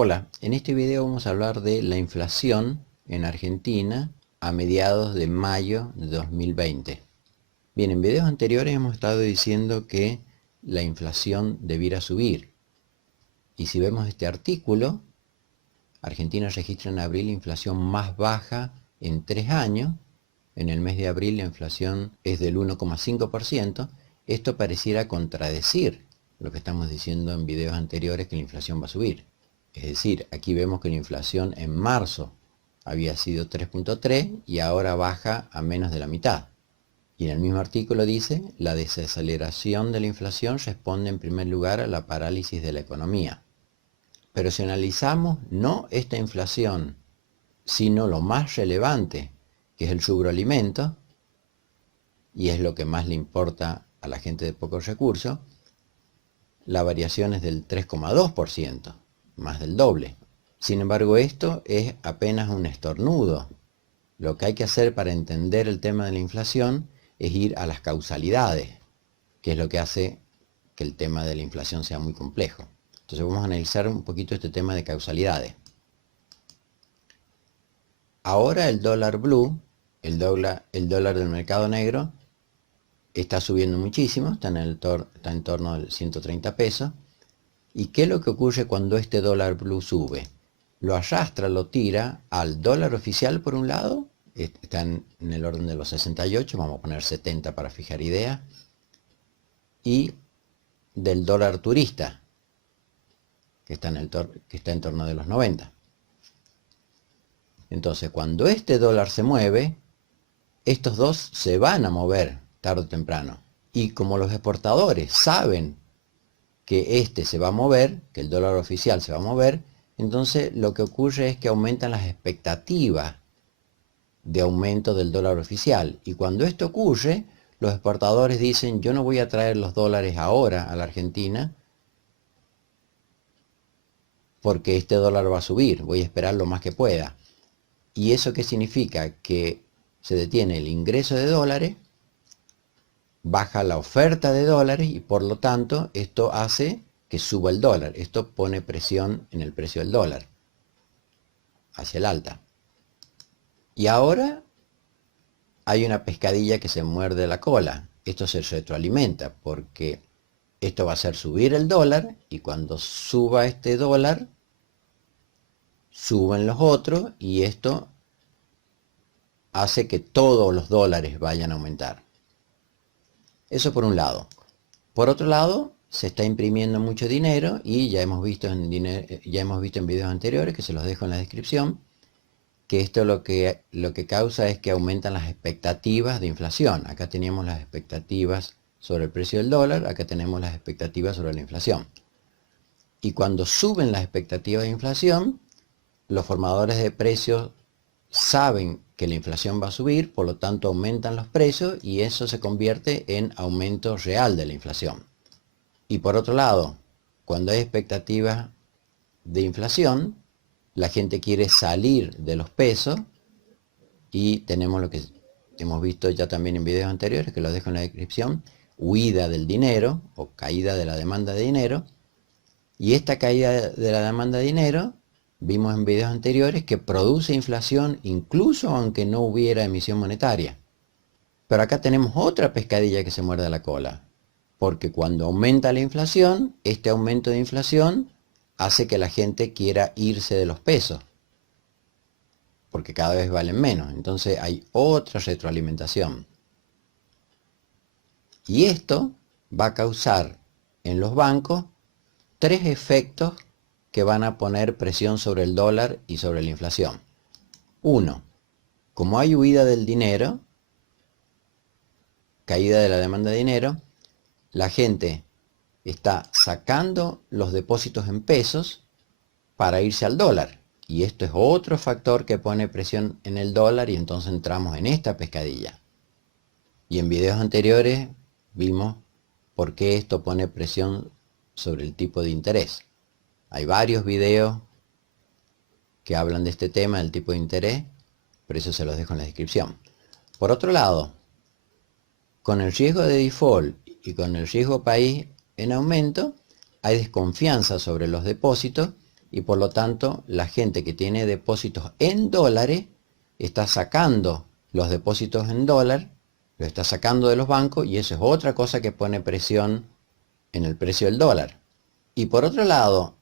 Hola, en este video vamos a hablar de la inflación en Argentina a mediados de mayo de 2020. Bien, en videos anteriores hemos estado diciendo que la inflación debiera subir. Y si vemos este artículo, Argentina registra en abril la inflación más baja en 3 años. En el mes de abril la inflación es del 1,5%. Esto pareciera contradecir lo que estamos diciendo en videos anteriores, que la inflación va a subir. Es decir, aquí vemos que la inflación en marzo había sido 3,3 y ahora baja a menos de la mitad. Y en el mismo artículo dice, la desaceleración de la inflación responde en primer lugar a la parálisis de la economía. Pero si analizamos no esta inflación, sino lo más relevante, que es el rubro alimentos, y es lo que más le importa a la gente de pocos recursos, la variación es del 3,2%. Más del doble. Sin embargo, esto es apenas un estornudo. Lo que hay que hacer para entender el tema de la inflación es ir a las causalidades, que es lo que hace que el tema de la inflación sea muy complejo. Entonces vamos a analizar un poquito este tema de causalidades. Ahora el dólar blue, el dólar del mercado negro, está subiendo muchísimo, está en torno de 130 pesos. ¿Y qué es lo que ocurre cuando este dólar blue sube? Lo arrastra, lo tira al dólar oficial por un lado, está en el orden de los 68, vamos a poner 70 para fijar idea, y del dólar turista, que está en torno de los 90. Entonces, cuando este dólar se mueve, estos dos se van a mover tarde o temprano. Y como los exportadores saben que este se va a mover, que el dólar oficial se va a mover, entonces lo que ocurre es que aumentan las expectativas de aumento del dólar oficial. Y cuando esto ocurre, los exportadores dicen, yo no voy a traer los dólares ahora a la Argentina porque este dólar va a subir, voy a esperar lo más que pueda. ¿Y eso qué significa? Que se detiene el ingreso de dólares, baja la oferta de dólares y por lo tanto esto hace que suba el dólar. Esto pone presión en el precio del dólar hacia el alta. Y ahora hay una pescadilla que se muerde la cola. Esto se retroalimenta porque esto va a hacer subir el dólar y cuando suba este dólar, suben los otros y esto hace que todos los dólares vayan a aumentar. Eso por un lado. Por otro lado, se está imprimiendo mucho dinero y ya hemos visto en videos anteriores, que se los dejo en la descripción, que esto lo que causa es que aumentan las expectativas de inflación. Acá teníamos las expectativas sobre el precio del dólar, acá tenemos las expectativas sobre la inflación. Y cuando suben las expectativas de inflación, los formadores de precios saben que la inflación va a subir, por lo tanto aumentan los precios y eso se convierte en aumento real de la inflación. Y por otro lado, cuando hay expectativas de inflación, la gente quiere salir de los pesos y tenemos lo que hemos visto ya también en videos anteriores, que los dejo en la descripción, huida del dinero o caída de la demanda de dinero. Y esta caída de la demanda de dinero, vimos en videos anteriores que produce inflación incluso aunque no hubiera emisión monetaria. Pero acá tenemos otra pescadilla que se muerde la cola. Porque cuando aumenta la inflación, este aumento de inflación hace que la gente quiera irse de los pesos. Porque cada vez valen menos. Entonces hay otra retroalimentación. Y esto va a causar en los bancos 3 efectos que van a poner presión sobre el dólar y sobre la inflación. Uno, como hay huida del dinero, caída de la demanda de dinero, la gente está sacando los depósitos en pesos para irse al dólar. Y esto es otro factor que pone presión en el dólar y entonces entramos en esta pescadilla. Y en videos anteriores vimos por qué esto pone presión sobre el tipo de interés. Hay varios videos que hablan de este tema, del tipo de interés, por eso se los dejo en la descripción. Por otro lado, con el riesgo de default y con el riesgo país en aumento, hay desconfianza sobre los depósitos y por lo tanto la gente que tiene depósitos en dólares está sacando los depósitos en dólar, lo está sacando de los bancos y eso es otra cosa que pone presión en el precio del dólar. Y por otro lado,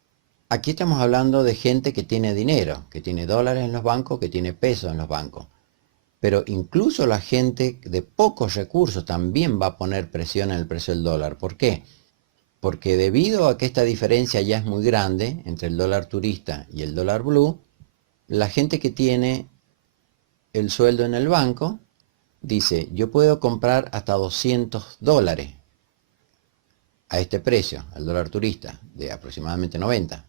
aquí estamos hablando de gente que tiene dinero, que tiene dólares en los bancos, que tiene pesos en los bancos. Pero incluso la gente de pocos recursos también va a poner presión en el precio del dólar. ¿Por qué? Porque debido a que esta diferencia ya es muy grande entre el dólar turista y el dólar blue, la gente que tiene el sueldo en el banco dice, yo puedo comprar hasta 200 dólares a este precio, al dólar turista, de aproximadamente 90.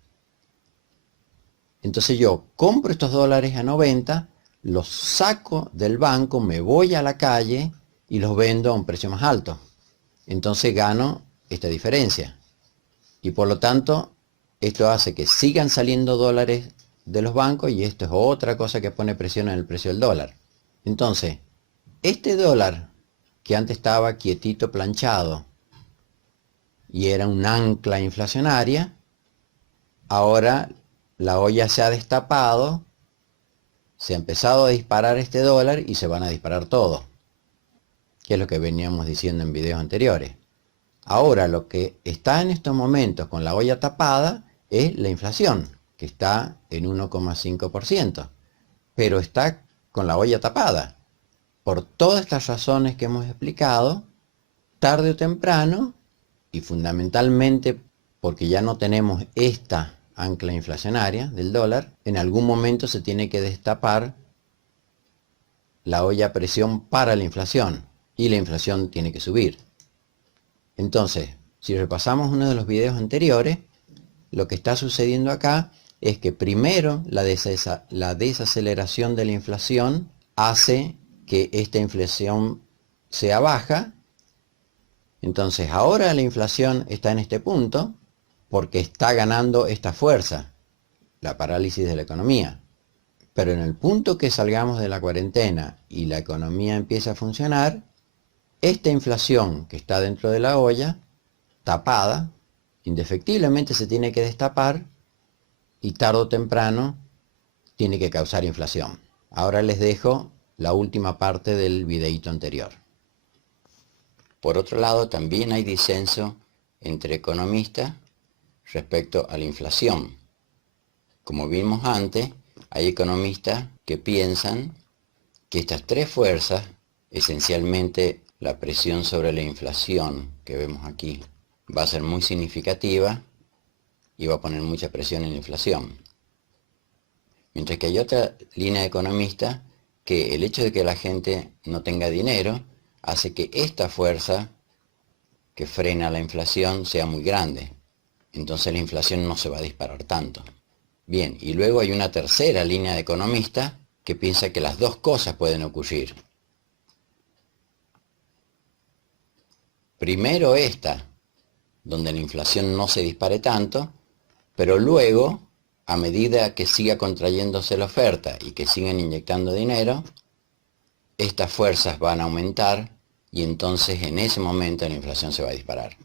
Entonces yo compro estos dólares a 90, los saco del banco, me voy a la calle y los vendo a un precio más alto. Entonces gano esta diferencia. Y por lo tanto, esto hace que sigan saliendo dólares de los bancos y esto es otra cosa que pone presión en el precio del dólar. Entonces, este dólar que antes estaba quietito, planchado, y era un ancla inflacionaria, ahora la olla se ha destapado, se ha empezado a disparar este dólar y se van a disparar todos, que es lo que veníamos diciendo en videos anteriores. Ahora lo que está en estos momentos con la olla tapada es la inflación, que está en 1,5%, pero está con la olla tapada. Por todas estas razones que hemos explicado, tarde o temprano, y fundamentalmente porque ya no tenemos esta ancla inflacionaria del dólar, en algún momento se tiene que destapar la olla a presión para la inflación, y la inflación tiene que subir. Entonces, si repasamos uno de los videos anteriores, lo que está sucediendo acá es que primero la desaceleración de la inflación hace que esta inflación sea baja. Entonces ahora la inflación está en este punto porque está ganando esta fuerza, la parálisis de la economía. Pero en el punto que salgamos de la cuarentena y la economía empieza a funcionar, esta inflación que está dentro de la olla, tapada, indefectiblemente se tiene que destapar y tarde o temprano tiene que causar inflación. Ahora les dejo la última parte del videíto anterior. Por otro lado, también hay disenso entre economistas respecto a la inflación. Como vimos antes, hay economistas que piensan que estas tres fuerzas, esencialmente la presión sobre la inflación que vemos aquí, va a ser muy significativa y va a poner mucha presión en la inflación. Mientras que hay otra línea de economistas que el hecho de que la gente no tenga dinero hace que esta fuerza que frena la inflación sea muy grande. Entonces la inflación no se va a disparar tanto. Bien, y luego hay una tercera línea de economistas que piensa que las dos cosas pueden ocurrir. Primero esta, donde la inflación no se dispare tanto, pero luego, a medida que siga contrayéndose la oferta y que sigan inyectando dinero, estas fuerzas van a aumentar y entonces en ese momento la inflación se va a disparar.